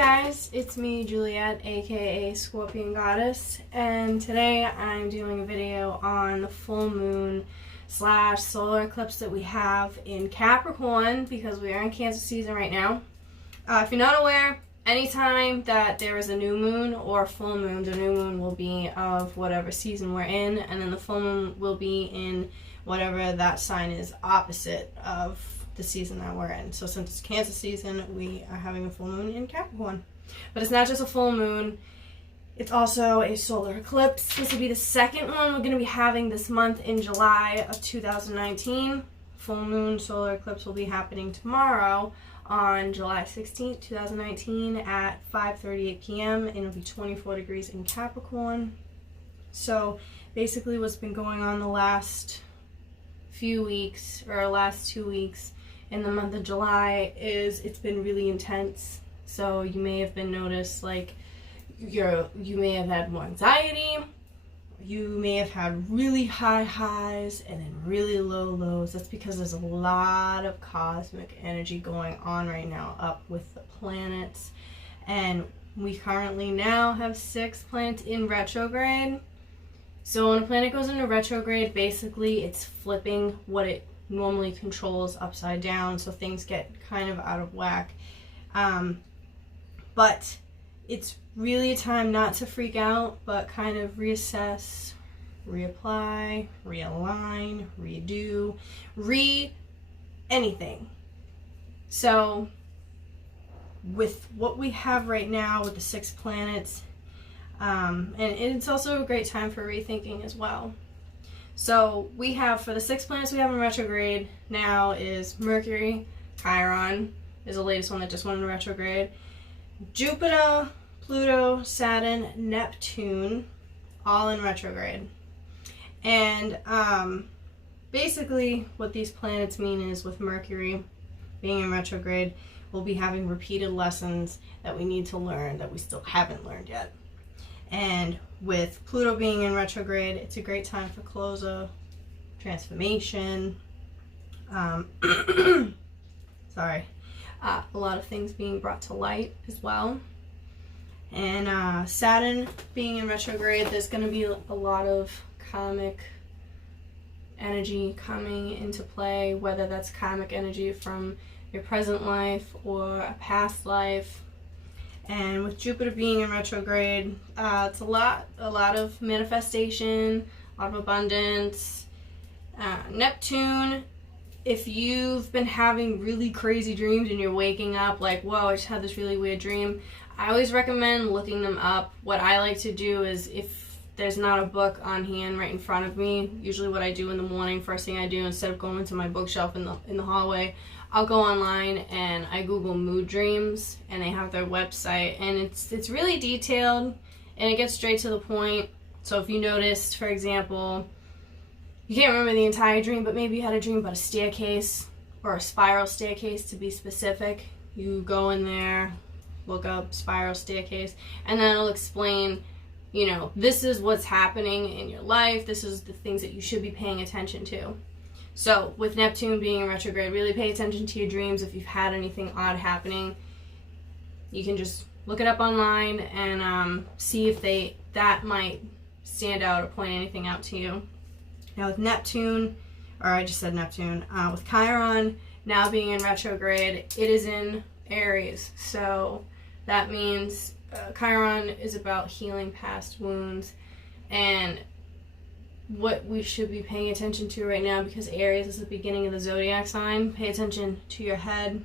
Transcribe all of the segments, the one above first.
guys, it's me, Juliet, aka Scorpion Goddess, and today I'm doing a video on the full moon / solar eclipse that we have in Capricorn because we are in Cancer season right now. If you're not aware, anytime that there is a new moon or full moon, the new moon will be of whatever season we're in, and then the full moon will be in whatever that sign is opposite of the season that we're in. So since it's Cancer season, we are having a full moon in Capricorn. But it's not just a full moon, it's also a solar eclipse. This will be the second one we're going to be having this month in July of 2019. Full moon solar eclipse will be happening tomorrow on July 16th, 2019 at 5:38 p.m. and it'll be 24 degrees in Capricorn. So basically what's been going on the last few weeks, or last 2 weeks in the month of July, is it's been really intense. So you may have been noticed, like, you may have had more anxiety, you may have had really high highs and then really low lows. That's because there's a lot of cosmic energy going on right now up with the planets, and we currently now have 6 planets in retrograde. So when a planet goes into retrograde, basically it's flipping what it normally controls upside down, so things get kind of out of whack. But it's really a time not to freak out, but kind of reassess, reapply, realign, redo, anything. So with what we have right now with the 6 planets, and it's also a great time for rethinking as well. So we have, for the 6 planets we have in retrograde now, is Mercury, Chiron is the latest one that just went in retrograde, Jupiter, Pluto, Saturn, Neptune, all in retrograde. And basically what these planets mean is, with Mercury being in retrograde, we'll be having repeated lessons that we need to learn that we still haven't learned yet. And with Pluto being in retrograde, it's a great time for closure, transformation, sorry, a lot of things being brought to light as well. And Saturn being in retrograde, there's going to be a lot of karmic energy coming into play, whether that's karmic energy from your present life or a past life. And with Jupiter being in retrograde, it's a lot of manifestation, a lot of abundance. Neptune, if you've been having really crazy dreams and you're waking up like, whoa, I just had this really weird dream, I always recommend looking them up. What I like to do is, if there's not a book on hand right in front of me, usually what I do in the morning, first thing I do, instead of going to my bookshelf in the hallway, I'll go online and I Google mood dreams, and they have their website, and it's really detailed and it gets straight to the point. So if you noticed, for example, you can't remember the entire dream, but maybe you had a dream about a staircase, or a spiral staircase to be specific, you go in there, look up spiral staircase, and then it'll explain, you know, this is what's happening in your life, this is the things that you should be paying attention to. So with Neptune being in retrograde, really pay attention to your dreams. If you've had anything odd happening, you can just look it up online and see if that might stand out or point anything out to you. Now with Neptune, or I just said Neptune, with Chiron now being in retrograde, it is in Aries. So that means Chiron is about healing past wounds, and what we should be paying attention to right now, because Aries is the beginning of the zodiac sign, pay attention to your head,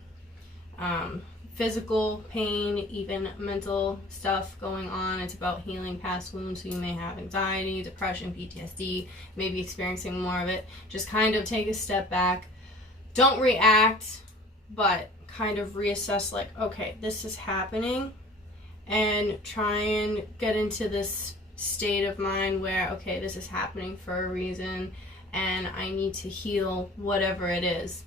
physical pain, even mental stuff going on. It's about healing past wounds, so you may have anxiety, depression, PTSD, maybe experiencing more of it. Just kind of take a step back, don't react, but kind of reassess, like, okay, this is happening, and try and get into this state of mind where, okay, this is happening for a reason and I need to heal whatever it is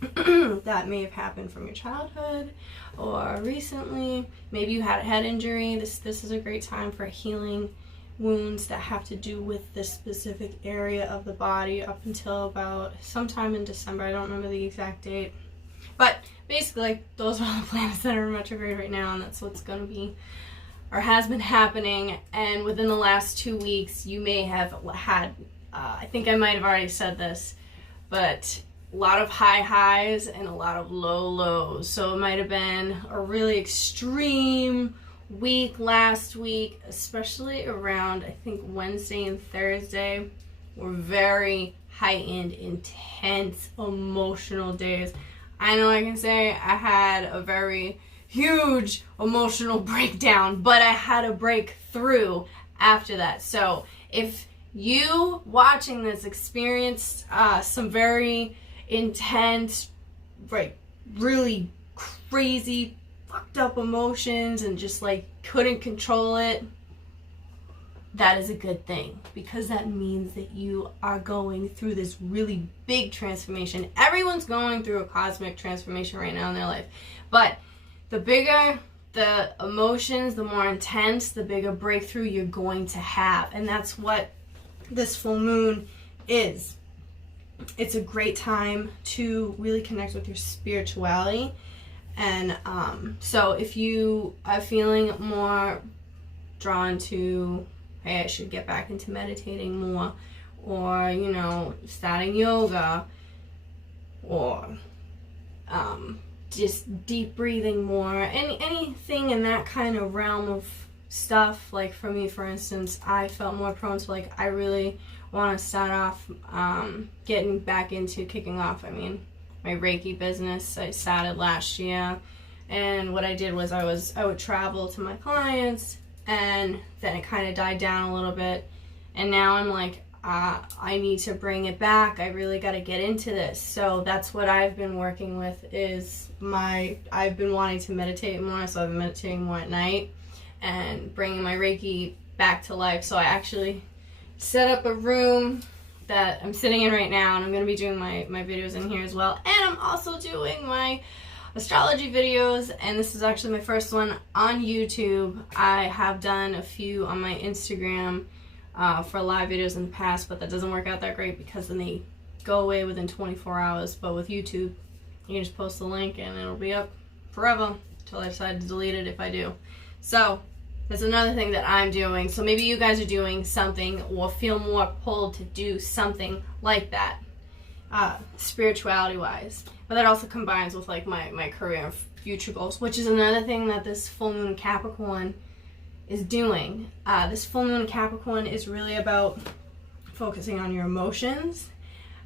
that may have happened from your childhood or recently. Maybe you had a head injury. This is a great time for healing wounds that have to do with this specific area of the body up until about sometime in December. I don't remember the exact date. But basically, like, those are all the planets that are in retrograde right now, and that's what's going to be or has been happening. And within the last 2 weeks, you may have had, I think I might have already said this, but a lot of high highs and a lot of low lows. So it might have been a really extreme week last week, especially around, I think, Wednesday and Thursday were very heightened, intense, emotional days. I know I can say I had a very huge emotional breakdown, but I had a breakthrough after that. So if you watching this experienced some very intense, like really crazy, fucked up emotions and just like couldn't control it, that is a good thing, because that means that you are going through this really big transformation. Everyone's going through a cosmic transformation right now in their life, but the bigger the emotions, the more intense, the bigger breakthrough you're going to have. And that's what this full moon is. It's a great time to really connect with your spirituality. And so if you are feeling more drawn to, hey, I should get back into meditating more, or, you know, starting yoga, or just deep breathing more, anything in that kind of realm of stuff. Like for me, for instance, I felt more prone to, like, I really want to start off getting back into kicking off, I mean, my Reiki business. I started last year, and what I did was I would travel to my clients, and then it kind of died down a little bit, and now I'm like, I need to bring it back. I really got to get into this. So that's what I've been working with, is I've been wanting to meditate more, so I've been meditating more at night and bringing my Reiki back to life. So I actually set up a room that I'm sitting in right now, and I'm going to be doing my videos in here as well. And I'm also doing my astrology videos, and this is actually my first one on YouTube. I have done a few on my Instagram for live videos in the past, but that doesn't work out that great because then they go away within 24 hours. But with YouTube, you can just post the link and it'll be up forever until I decide to delete it if I do. So that's another thing that I'm doing. So maybe you guys are doing something or feel more pulled to do something like that, spirituality wise. But that also combines with like my career and future goals, which is another thing that this full moon in Capricorn is doing. This full moon in Capricorn is really about focusing on your emotions,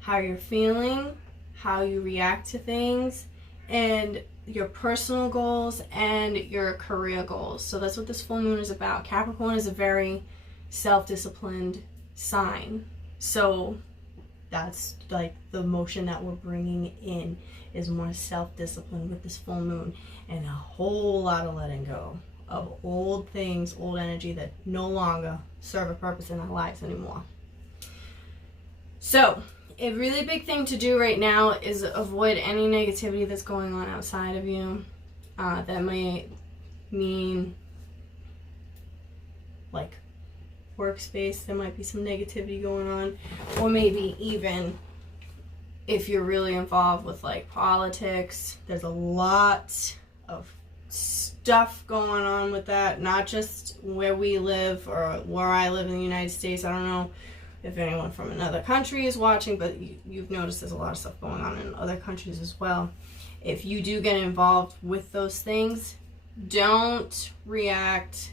how you're feeling, how you react to things, and your personal goals and your career goals. So that's what this full moon is about. Capricorn is a very self-disciplined sign. So that's like the emotion that we're bringing in, is more self-discipline with this full moon, and a whole lot of letting go of old things, old energy that no longer serve a purpose in our lives anymore. So a really big thing to do right now is avoid any negativity that's going on outside of you. That might mean like workspace, there might be some negativity going on, or maybe even if you're really involved with like politics, there's a lot of stuff going on with that, not just where we live or where I live in the United States. I don't know if anyone from another country is watching, but you've noticed there's a lot of stuff going on in other countries as well. If you do get involved with those things, don't react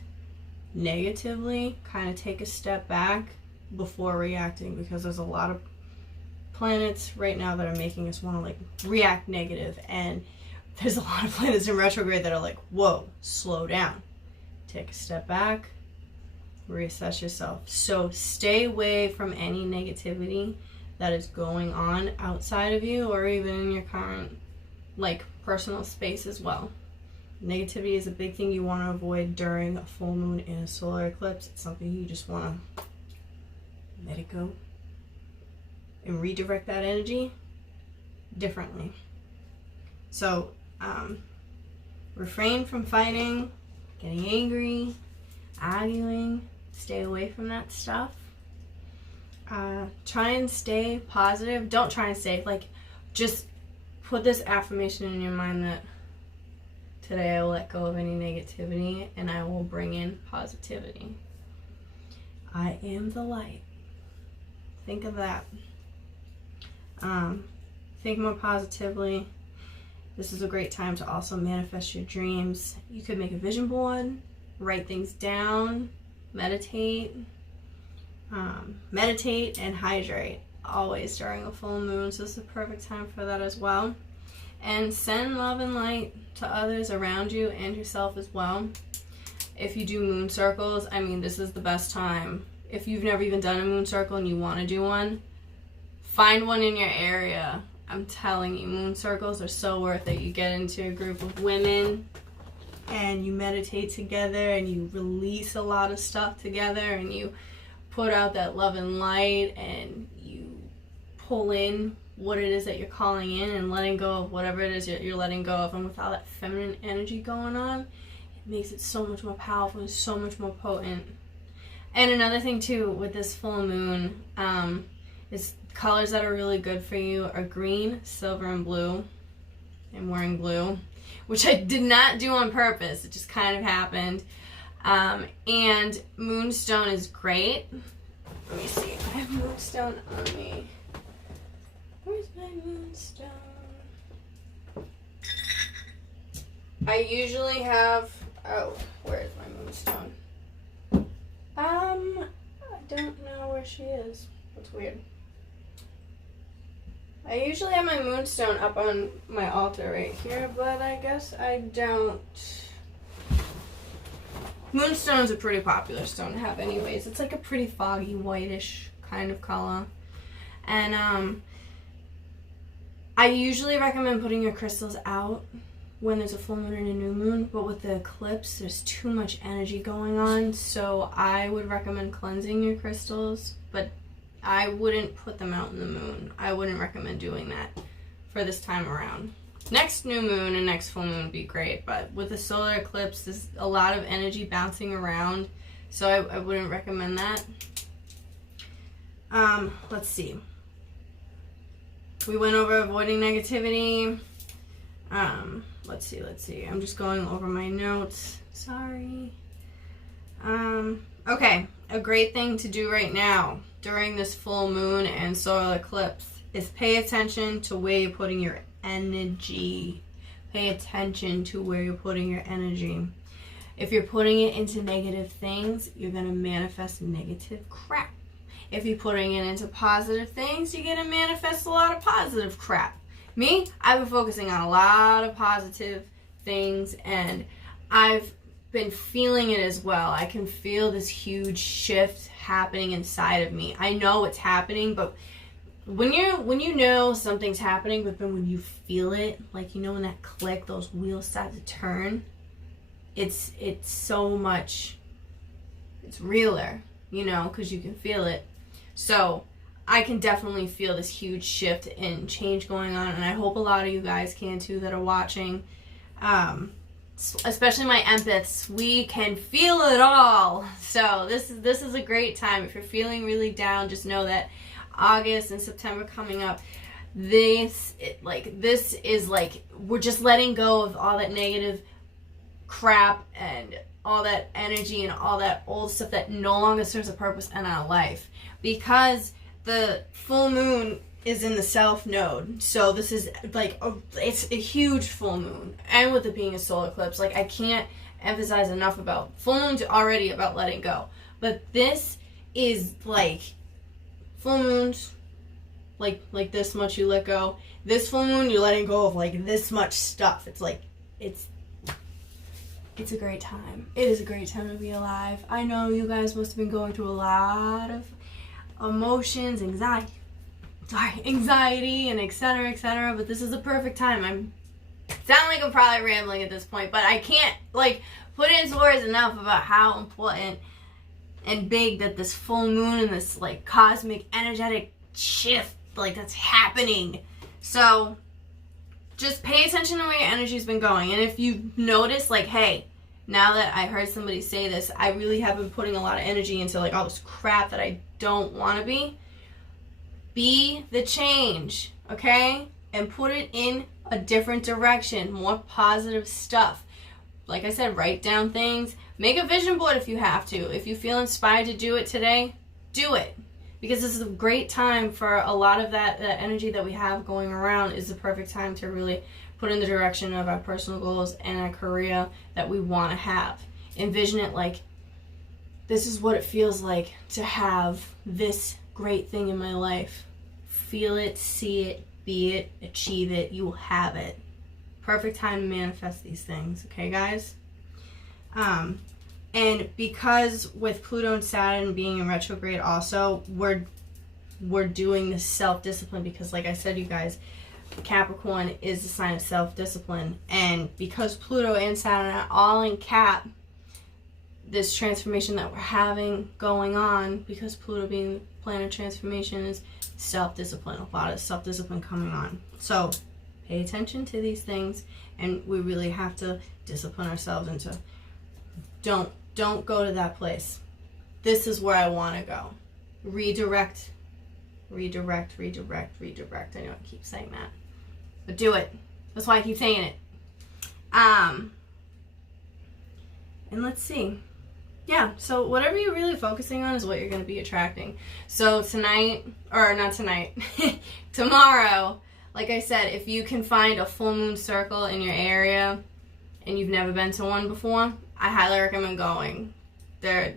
negatively. Kind of take a step back before reacting, because there's a lot of planets right now that are making us want to like react negative, and there's a lot of planets in retrograde that are like, whoa, slow down, take a step back, reassess yourself. So stay away from any negativity that is going on outside of you, or even in your current like personal space as well. Negativity is a big thing you want to avoid during a full moon and a solar eclipse. It's something you just want to let it go and redirect that energy differently. So refrain from fighting, getting angry, arguing. Stay away from that stuff. Try and stay positive. Don't try and stay, like, just put this affirmation in your mind that today I will let go of any negativity and I will bring in positivity. I am the light. Think of that. Think more positively. This is a great time to also manifest your dreams. You could make a vision board, write things down, meditate. Meditate and hydrate always during a full moon, so this is a perfect time for that as well. And send love and light to others around you and yourself as well. If you do moon circles, I mean, this is the best time. If you've never even done a moon circle and you want to do one, find one in your area. I'm telling you, moon circles are so worth it. You get into a group of women and you meditate together and you release a lot of stuff together and you put out that love and light and you pull in what it is that you're calling in and letting go of whatever it is you're letting go of. And with all that feminine energy going on, it makes it so much more powerful and so much more potent. And another thing too with this full moon is colors that are really good for you are green, silver, and blue. I'm wearing blue, which I did not do on purpose. It just kind of happened. And moonstone is great. Let me see. I have moonstone on me. Where's my moonstone? I usually have... Oh, where's my moonstone? I don't know where she is. That's weird. I usually have my moonstone up on my altar right here, but I guess I don't. Moonstone's a pretty popular stone to have anyways. It's like a pretty foggy, whitish kind of color. And I usually recommend putting your crystals out when there's a full moon and a new moon, but with the eclipse, there's too much energy going on, so I would recommend cleansing your crystals, but I wouldn't put them out in the moon. I wouldn't recommend doing that for this time around. Next new moon and next full moon would be great, but with the solar eclipse, there's a lot of energy bouncing around, so I wouldn't recommend that. Let's see. We went over avoiding negativity. Let's see. I'm just going over my notes. Sorry. Okay. A great thing to do right now during this full moon and solar eclipse is pay attention to where you're putting your energy. Pay attention to where you're putting your energy. If you're putting it into negative things, you're going to manifest negative crap. If you're putting it into positive things, you're going to manifest a lot of positive crap. Me, I've been focusing on a lot of positive things, and I've been feeling it as well. I can feel this huge shift happening inside of me. I know it's happening, but when you know something's happening, but then when you feel it, like, you know, when that click, those wheels start to turn, it's so much, it's realer, you know, because you can feel it. So I can definitely feel this huge shift and change going on, and I hope a lot of you guys can too that are watching. Especially my empaths, we can feel it all. So this is a great time. If you're feeling really down, just know that August and September coming up, this is like we're just letting go of all that negative crap and all that energy and all that old stuff that no longer serves a purpose in our life, because the full moon is in the south node, so this is like it's a huge full moon, and with it being a solar eclipse, like I can't emphasize enough about full moon's already about letting go, but this is like full moons like this much you let go. This full moon you're letting go of like this much stuff. It's like it's a great time. It is a great time to be alive. I know you guys must have been going through a lot of emotions, anxiety, and etc., but this is the perfect time. Sound like I'm probably rambling at this point, but I can't like put into words enough about how important and big that this full moon and this like cosmic energetic shift like that's happening. So just pay attention to where your energy's been going, and if you notice like, hey, now that I heard somebody say this, I really have been putting a lot of energy into like all this crap that I don't want to be the change, okay? And put it in a different direction, more positive stuff. Like I said, write down things. Make a vision board if you have to. If you feel inspired to do it today, do it. Because this is a great time for a lot of that energy that we have going around is the perfect time to really put in the direction of our personal goals and our career that we want to have. Envision it like, this is what it feels like to have this great thing in my life. Feel it, see it, be it, achieve it, you will have it. Perfect time to manifest these things, okay guys? And because with Pluto and Saturn being in retrograde also, we're doing this self-discipline because like I said, you guys, Capricorn is the sign of self-discipline. And because Pluto and Saturn are all in Cap, this transformation that we're having going on, because Pluto being the planet of transformation, is self-discipline. A lot of self-discipline coming on. So pay attention to these things, and we really have to discipline ourselves into don't go to that place. This is where I want to go. Redirect, redirect, redirect, redirect. I know I keep saying that, but do it. That's why I keep saying it. And let's see. Yeah, so whatever you're really focusing on is what you're going to be attracting. So tonight, or not tonight, tomorrow, like I said, if you can find a full moon circle in your area and you've never been to one before, I highly recommend going. They're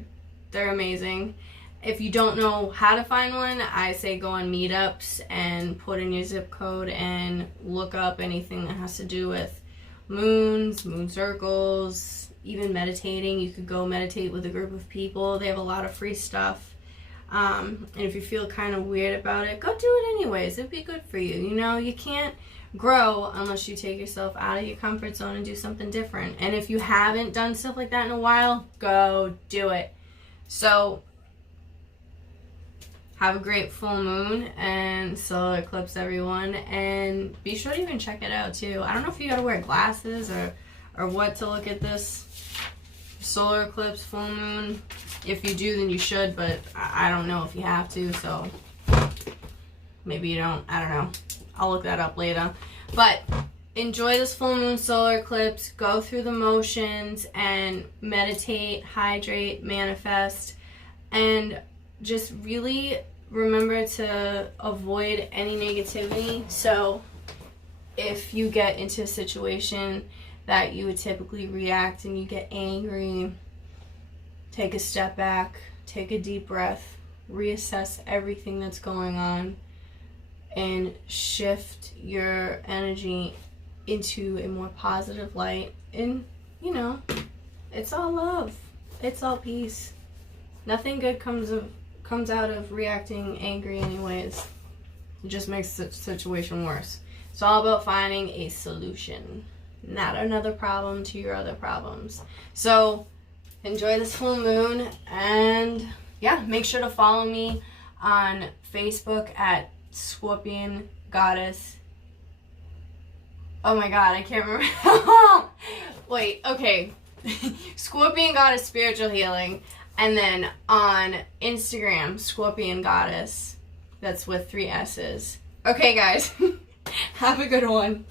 amazing. If you don't know how to find one, I say go on meetups and put in your zip code and look up anything that has to do with moons, moon circles, even meditating. You could go meditate with a group of people. They have a lot of free stuff. And if you feel kind of weird about it, go do it anyways. It'd be good for you. You know, you can't grow unless you take yourself out of your comfort zone and do something different. And if you haven't done stuff like that in a while, go do it. So have a great full moon and solar eclipse, everyone. And be sure to even check it out too. I don't know if you gotta wear glasses or what to look at this solar eclipse, full moon. If you do, then you should, but I don't know if you have to, so maybe you don't. I don't know. I'll look that up later. But enjoy this full moon solar eclipse. Go through the motions and meditate, hydrate, manifest, and just really remember to avoid any negativity. So if you get into a situation that you would typically react and you get angry, take a step back, take a deep breath, reassess everything that's going on, and shift your energy into a more positive light. And, you know, it's all love. It's all peace. Nothing good comes out of reacting angry anyways. It just makes the situation worse. It's all about finding a solution, not another problem to your other problems. So enjoy this full moon, and yeah, make sure to follow me on Facebook at Scorpion Goddess. Oh my god, I can't remember. Wait, okay. Scorpion Goddess Spiritual Healing. And then on Instagram, Scorpion Goddess. That's with 3 S's. Okay, guys. Have a good one.